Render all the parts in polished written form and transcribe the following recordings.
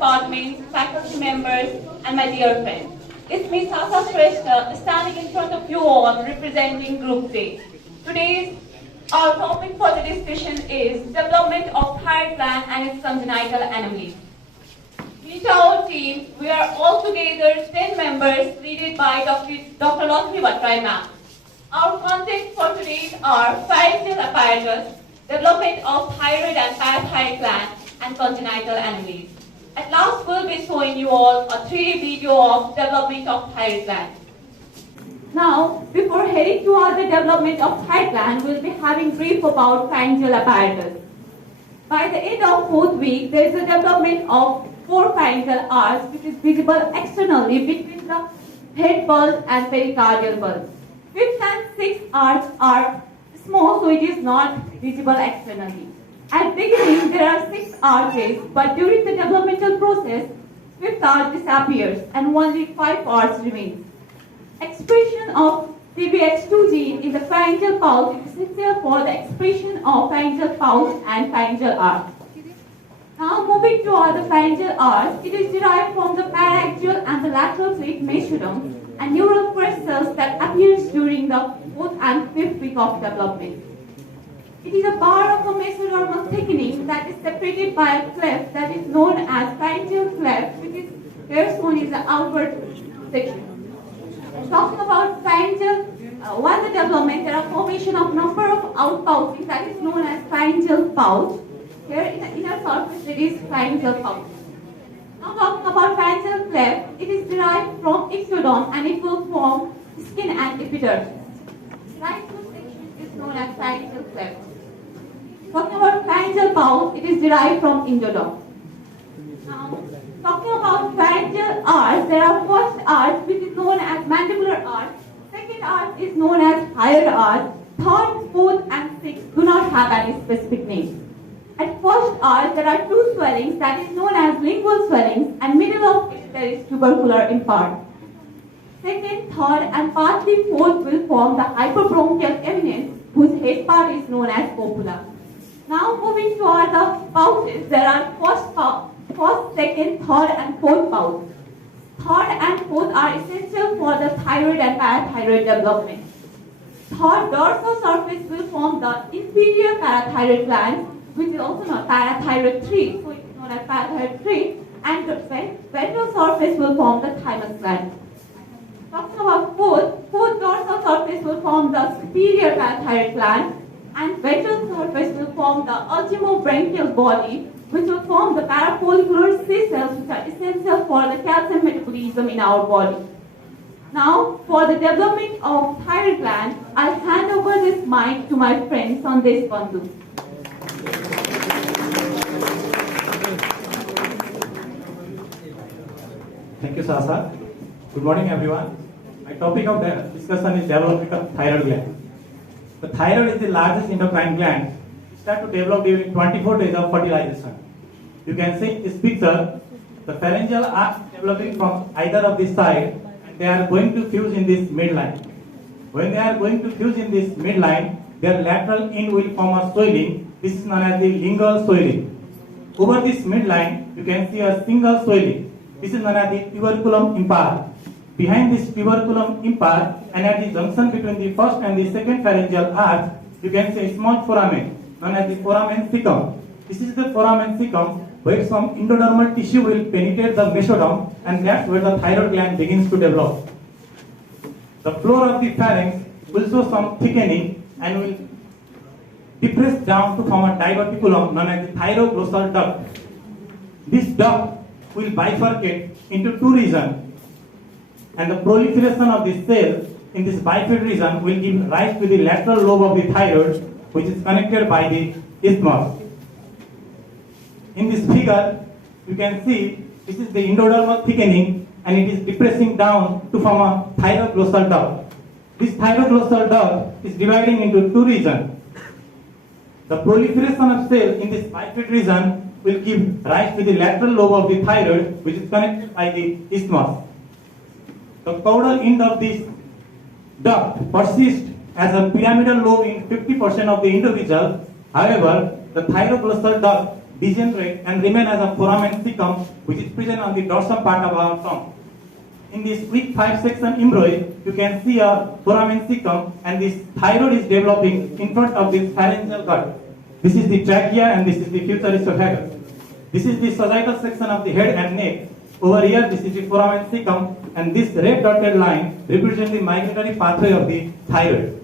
department, faculty members, and my dear friends. It's me, Sasa Shrestha, standing in front of you all representing Group 3. Today's our topic for the discussion is development of thyroid gland and its congenital anomalies. Meet our team. We are all together 10 members, led by Dr. Lakshmi Bhattrai ma'am. Our content for today are pharyngeal apparatus, development of thyroid and parathyroid gland, and congenital anomalies. At last, we'll be showing you all a 3D video of development of thyroid gland. Now, before heading toward the development of thyroid gland, we'll be having brief about pharyngeal apparatus. By the end of 4th week, there is a development of 4 pharyngeal arcs, which is visible externally between the head bulb and pericardial bulb. 5th and 6th arcs are small, so it is not visible externally. At beginning, there are 6 arches, but during the developmental process, 5th arch disappears and only 5 arcs remain. Expression of TBX2 gene in the pharyngeal pouch is essential for the expression of pharyngeal pouch and pharyngeal arch. Now moving to the pharyngeal arch, it is derived from the paraxial and the lateral plate mesoderm and neural crest cells that appears during the 4th and 5th week of development. It is a bar of a mesodermal thickening that is separated by a cleft that is known as pharyngeal cleft, which is here shown is the outward section. Talking about pharyngeal, while the development, there are formation of number of outpouching that is known as pharyngeal pouch. Here in the inner surface, it is pharyngeal pouch. Now talking about pharyngeal cleft, it is derived from ectoderm and it will form skin and epidermis. Right section is known as pharyngeal cleft. Talking about pharyngeal pouch, it is derived from endoderm. Now, talking about pharyngeal arch, there are first arch which is known as mandibular arch, second arch is known as hyoid arch, third, fourth and sixth do not have any specific name. At first arch, there are 2 swellings that is known as lingual swellings and middle of it there is tubercular in part. Second, third and partly fourth will form the hyperbronchial eminence whose head part is known as copula. Now moving to the pouches, there are first, second, third and fourth pouch. Third and fourth are essential for the thyroid and parathyroid development. Third dorsal surface will form the inferior parathyroid gland, which is also known as parathyroid 3, so it is known as parathyroid 3, and the ventral surface will form the thymus gland. Talking about fourth dorsal surface will form the superior parathyroid gland, and ventral surface will form the ultimobranchial body, which will form the parafollicular C cells, which are essential for the calcium metabolism in our body. Now, for the development of thyroid gland, I'll hand over this mic to my friend Sandesh Bandhu. Thank you, Sasa. Good morning, everyone. My topic of the discussion is development of thyroid gland. The thyroid is the largest endocrine gland. It starts to develop during 24 days of fertilization. You can see in this picture, the pharyngeal arch developing from either of this side, and they are going to fuse in this midline. When they are going to fuse in this midline, their lateral end will form a swelling. This is known as the lingual swelling. Over this midline, you can see a single swelling. This is known as the tuberculum impar. Behind this tuberculum impar, and at the junction between the first and the second pharyngeal arch, you can see a small foramen known as the foramen cecum. This is the foramen cecum where some endodermal tissue will penetrate the mesoderm, and that's where the thyroid gland begins to develop. The floor of the pharynx will show some thickening and will depress down to form a diverticulum known as the thyroglossal duct. This duct will bifurcate into 2 regions, and the proliferation of the cells in this bifid region will give rise to the lateral lobe of the thyroid, which is connected by the isthmus. In this figure, you can see this is the endodermal thickening, and it is depressing down to form a thyroglossal duct. This thyroglossal duct is dividing into 2 regions. The proliferation of cells in this bifid region will give rise to the lateral lobe of the thyroid, which is connected by the isthmus. The caudal end of this duct persists as a pyramidal lobe in 50% of the individual. However, the thyroglossal duct degenerate and remain as a foramen cecum, which is present on the dorsal part of our tongue. In this weak 5 section embryo, you can see a foramen cecum, and this thyroid is developing in front of this pharyngeal gut. This is the trachea and this is the future esophagus. This is the sagittal section of the head and neck. Over here, this is the foramen cecum, and this red dotted line represents the migratory pathway of the thyroid.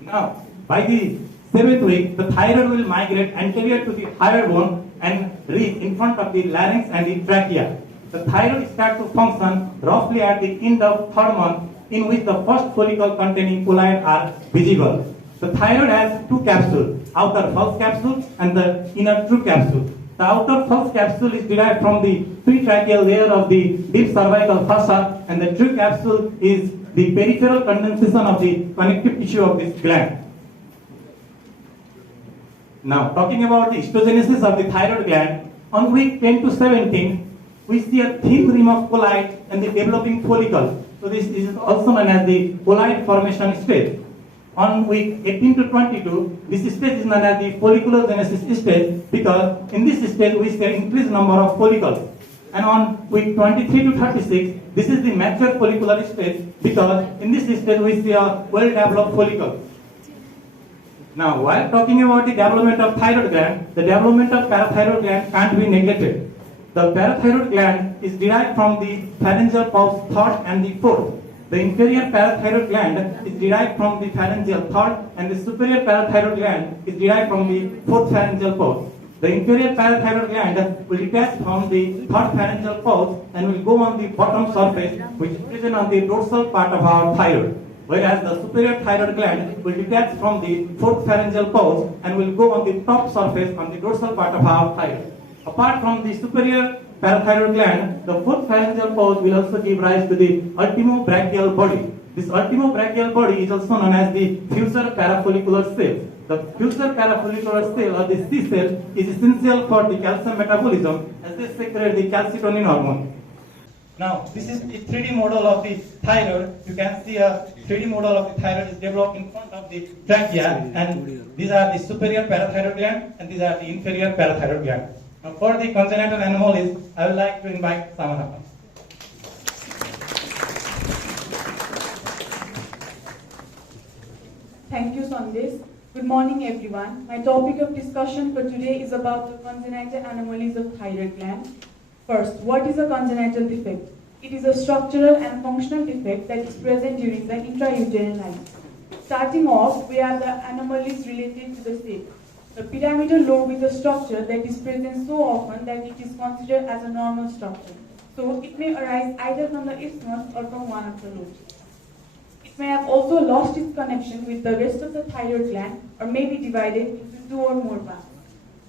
Now, by the 7th week, the thyroid will migrate anterior to the thyroid bone and reach in front of the larynx and the trachea. The thyroid starts to function roughly at the end of 3rd month, in which the first follicle containing pollen are visible. The thyroid has two capsules, outer false capsule and the inner true capsule. The outer false capsule is derived from the pretracheal layer of the deep cervical fossa, and the true capsule is the peripheral condensation of the connective tissue of this gland. Now, talking about the histogenesis of the thyroid gland, on week 10 to 17, we see a thin rim of colloid and the developing follicle. So this is also known as the colloid formation stage. On week 18 to 22, this stage is known as the folliculogenesis stage, because in this stage we see an increased number of follicles. And on week 23 to 36, this is the mature follicular stage, because in this stage we see a well-developed follicle. Now, while talking about the development of thyroid gland, the development of parathyroid gland can't be neglected. The parathyroid gland is derived from the pharyngeal pouch third and the fourth. The inferior parathyroid gland is derived from the pharyngeal third, and the superior parathyroid gland is derived from the fourth pharyngeal pouch. The inferior parathyroid gland will detach from the third pharyngeal pouch and will go on the bottom surface, which is present on the dorsal part of our thyroid. Whereas the superior thyroid gland will detach from the fourth pharyngeal pouch and will go on the top surface on the dorsal part of our thyroid. Apart from the superior parathyroid gland, the fourth pharyngeal pouch will also give rise to the ultimobrachial body. This ultimobrachial body is also known as the future parafollicular cell. The future parafollicular cell, or the C cell, is essential for the calcium metabolism, as they secrete the calcitonin hormone. Now, this is the 3D model of the thyroid. You can see a 3D model of the thyroid is developed in front of the trachea, and these are the superior parathyroid gland and these are the inferior parathyroid gland. Now, for the congenital anomalies, I would like to invite Samana. Thank you, Sandesh. Good morning, everyone. My topic of discussion for today is about the congenital anomalies of thyroid gland. First, what is a congenital defect? It is a structural and functional defect that is present during the intrauterine life. Starting off, we have the anomalies related to the shape. The pyramidal lobe is a structure that is present so often that it is considered as a normal structure. So it may arise either from the isthmus or from one of the lobes. It may have also lost its connection with the rest of the thyroid gland or may be divided into two or more parts.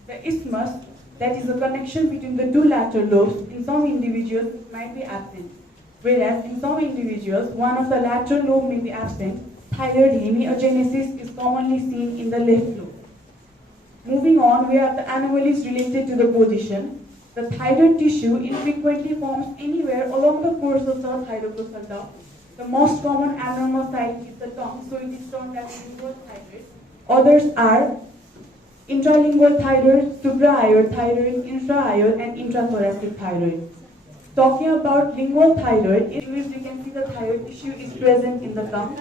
The isthmus, that is the connection between the two lateral lobes, in some individuals might be absent, whereas in some individuals one of the lateral lobe may be absent. Thyroid hemiagenesis is commonly seen in the left lobe. Moving on, we have the anomalies related to the position. The thyroid tissue infrequently forms anywhere along the course of the thyroglossal duct. The most common abnormal site is the tongue, so it is termed as lingual thyroid. Others are intralingual thyroid, supraioid thyroid, intraioid, and intrathoracic thyroid. Talking about lingual thyroid, in which you can see the thyroid tissue is present in the tongue.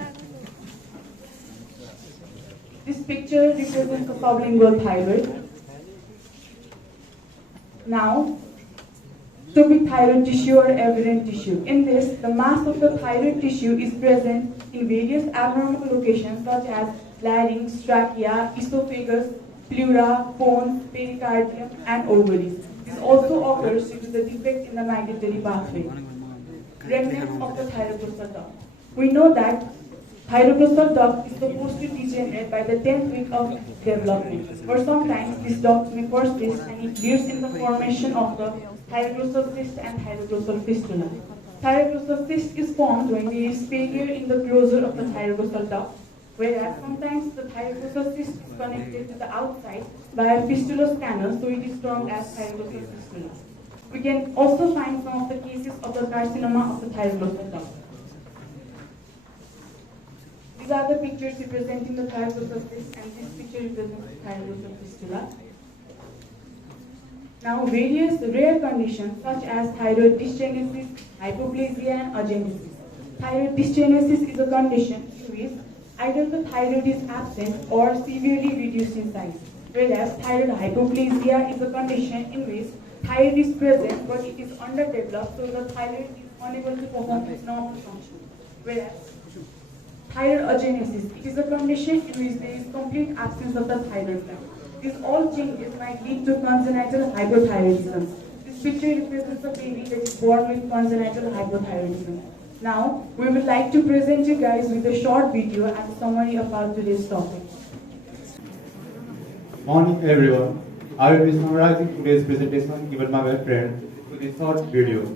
This picture represents the sublingual thyroid. Now, pubic thyroid tissue or aberrant tissue. In this, the mass of the thyroid tissue is present in various abnormal locations such as larynx, trachea, esophagus, pleura, bones, pericardium, and ovaries. This also occurs due to the defect in the migratory pathway. Remnants of the thyroglossal duct. We know that thyroglossal duct is supposed to degenerate by the 10th week of development. For sometimes, this duct may persist and it leads in the formation of the thyroglossal cyst and thyroglossal fistula. Thyroglossal cyst is formed when there is failure in the closure of the thyroglossal duct, whereas sometimes the thyroglossal cyst is connected to the outside by a fistulous canal, so it is termed as thyroglossal fistula. We can also find some of the cases of the carcinoma of the thyroglossal duct. These are the pictures representing the thyroglossal cyst, and this picture represents the thyroglossal fistula. Now, various rare conditions such as thyroid dysgenesis, hypoplasia, and agenesis. Thyroid dysgenesis is a condition in which either the thyroid is absent or severely reduced in size, whereas thyroid hypoplasia is a condition in which thyroid is present but it is underdeveloped, so the thyroid is unable to perform its normal function. Whereas thyroid agenesis, it is a condition in which there is complete absence of the thyroid gland. These all changes might lead to congenital hypothyroidism. This picture represents a baby that is born with congenital hypothyroidism. Now, we would like to present you guys with a short video and a summary about today's topic. Morning everyone. I will be summarizing today's presentation given by my friend to this short video.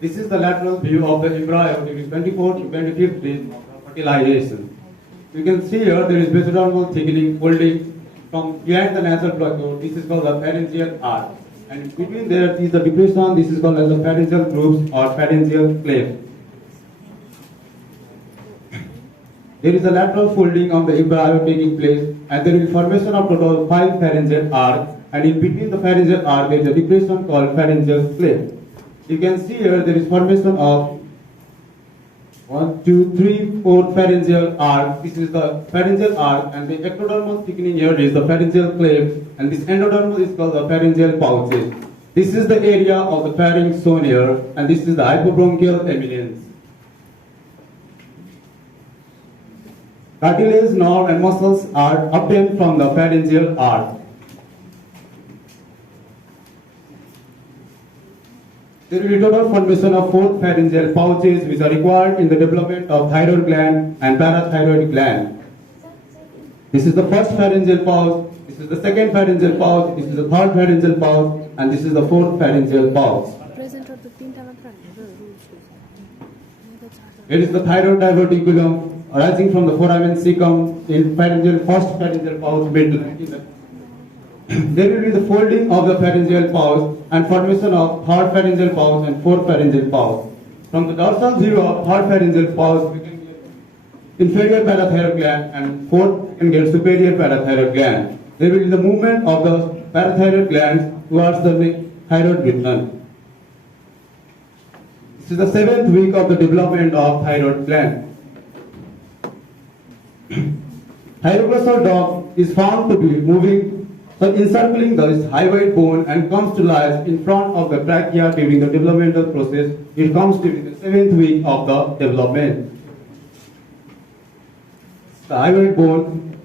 This is the lateral view of the embryo during 24th to 25th day of fertilization. You can see here there is mesodermal thickening folding from behind the nasal plug. This is called the pharyngeal arch. And between there is the depression. This is called as the pharyngeal grooves or pharyngeal cleft. There is a lateral folding of the embryo taking place, and there is formation of total 5 pharyngeal arcs, and in between the pharyngeal arc there is a depression called pharyngeal cleft. You can see here there is formation of 1, 2, 3, 4 pharyngeal arc. This is the pharyngeal arc, and the ectodermal thickening here is the pharyngeal cleft, and this endodermal is called the pharyngeal pouches. This is the area of the pharynx shown here, and this is the hypobronchial eminence. Cartilage, nerve, and muscles are obtained from the pharyngeal arch. There is a total formation of 4 pharyngeal pouches which are required in the development of thyroid gland and parathyroid gland. This is the first pharyngeal pouch, this is the second pharyngeal pouch, this is the third pharyngeal pouch, and this is the fourth pharyngeal pouch. It is the thyroid diverticulum arising from the foramen cecum in first pharyngeal pouch mid. There will be the folding of the pharyngeal pouch and formation of third pharyngeal pouch and fourth pharyngeal pouch. From the dorsal view of third pharyngeal pouch, we can get inferior parathyroid gland, and fourth we can get superior parathyroid gland. There will be the movement of the parathyroid gland towards the thyroid gland. This is the 7th week of the development of thyroid gland. Thyroglossal duct is found to be moving, so encircling the hyoid bone and comes to lies in front of the trachea during the developmental process. It comes during the 7th week of the development. The hyoid bone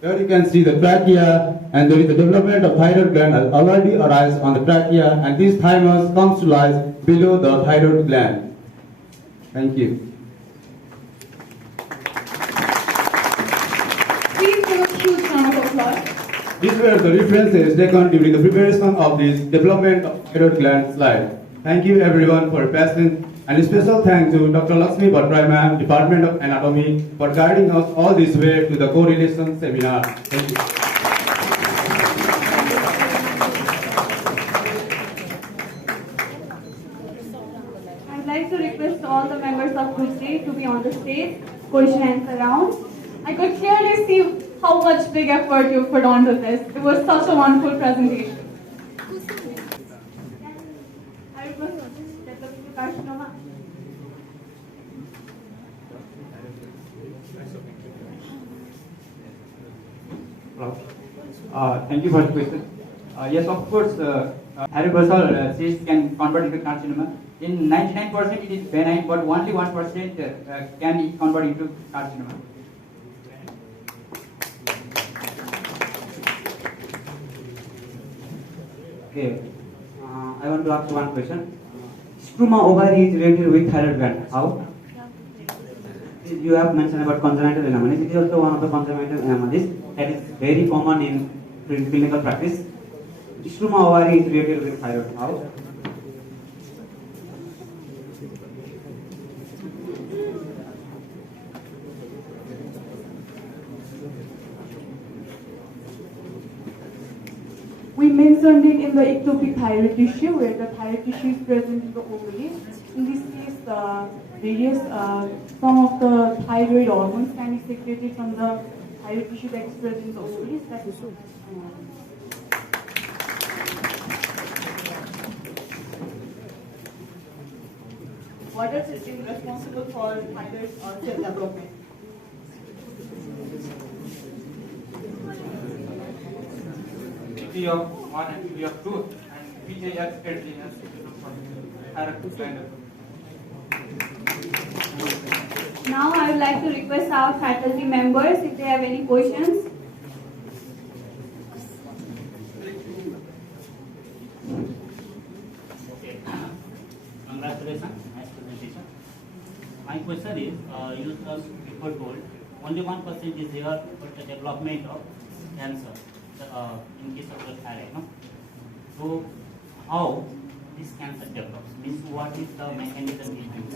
here you can see the trachea, and there is the development of thyroid gland has already arisen on the trachea, and this thymus comes to lies below the thyroid gland. Thank you. Please give a huge round of applause. These were the references taken during the preparation of this development of thyroid gland slide. Thank you everyone for your patience, and a special thanks to Dr. Lakshmi Bhattrai ma'am, Department of Anatomy, for guiding us all this way to the correlation seminar. Thank you. I'd like to request all the members of Group C to be on the stage, question and answer round. I could clearly see how much big effort you put onto this. It was such a wonderful presentation. I request Dr. Karshima. Thank you for the question. Yes, of course, thyroid cysts can convert into carcinoma. In 99% it is benign, but only 1% can convert into carcinoma. Okay, I want to ask one question. Struma ovary is related with thyroid gland. How? You have mentioned about congenital anomalies. It is also one of the congenital anomalies that is very common in clinical practice. Struma ovary is related with thyroid. How? We mentioned it in the ectopic thyroid tissue, where the thyroid tissue is present in the ovary. In this case, some of the thyroid hormones can be secreted from the thyroid tissue that is present in the ovaries. That is What is system responsible for thyroid cell development? P of 1 and P of 2 and PJX heterogeneous thyroid gland. Now I would like to request our faculty members if they have any questions. Okay. Congratulations, nice presentation. My question is, you just before told only 1% is here for the development of cancer in case of the thyroid. No? So how this cancer develops? Means what is the mechanism behind it?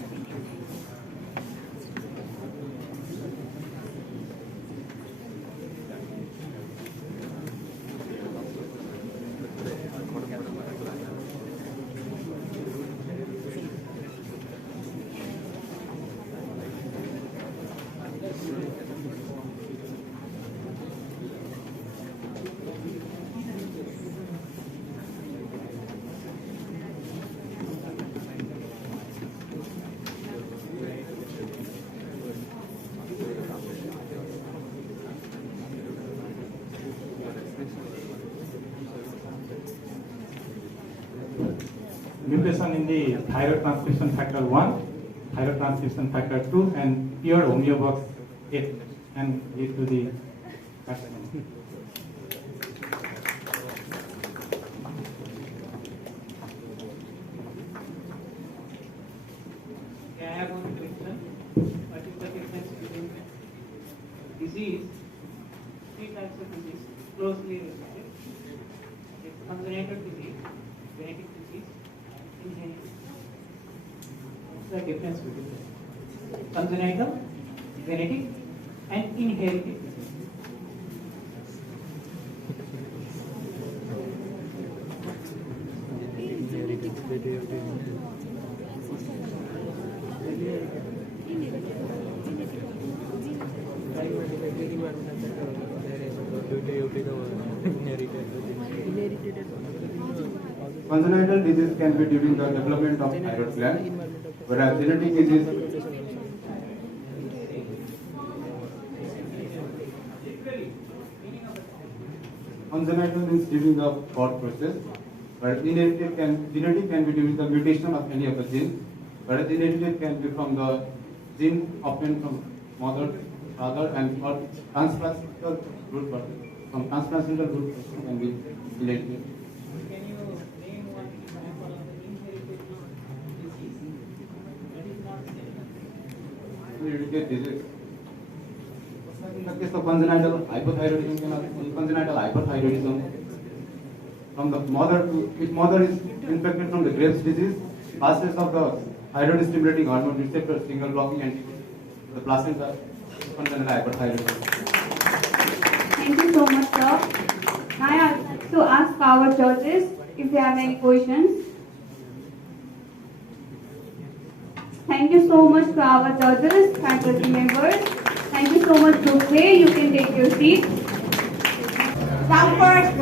Mutation in the thyroid transcription factor 1, thyroid transcription factor 2, and pure homeobox 8 and lead to the carcinoma. I have one question. What is the difference between disease? Three types of disease closely related. It's congenital disease, genetic disease, inherited. What's the difference between them? Congenital, genetic, and inherited disease. Congenital disease can be during the development of thyroid gland, whereas genetic disease congenital means during the birth process, whereas genetic can be during the mutation of any of the genes, whereas inherited can be from the gene obtained from mother, father, and or transplantal root person. From transplantal root person can be inherited. Can you name one example of the inherited disease that is not Inherited disease. In the case of congenital hypothyroidism, from the mother to, if mother is infected from the Graves' disease, classes of the thyroid stimulating hormone receptor signal blocking antibody, the placenta, congenital hypothyroidism. Thank you so much, sir. Now I would like to ask our judges if they have any questions. Thank you so much to our judges, faculty members. Thank you so much, Brooke. You can take your seat. Down first.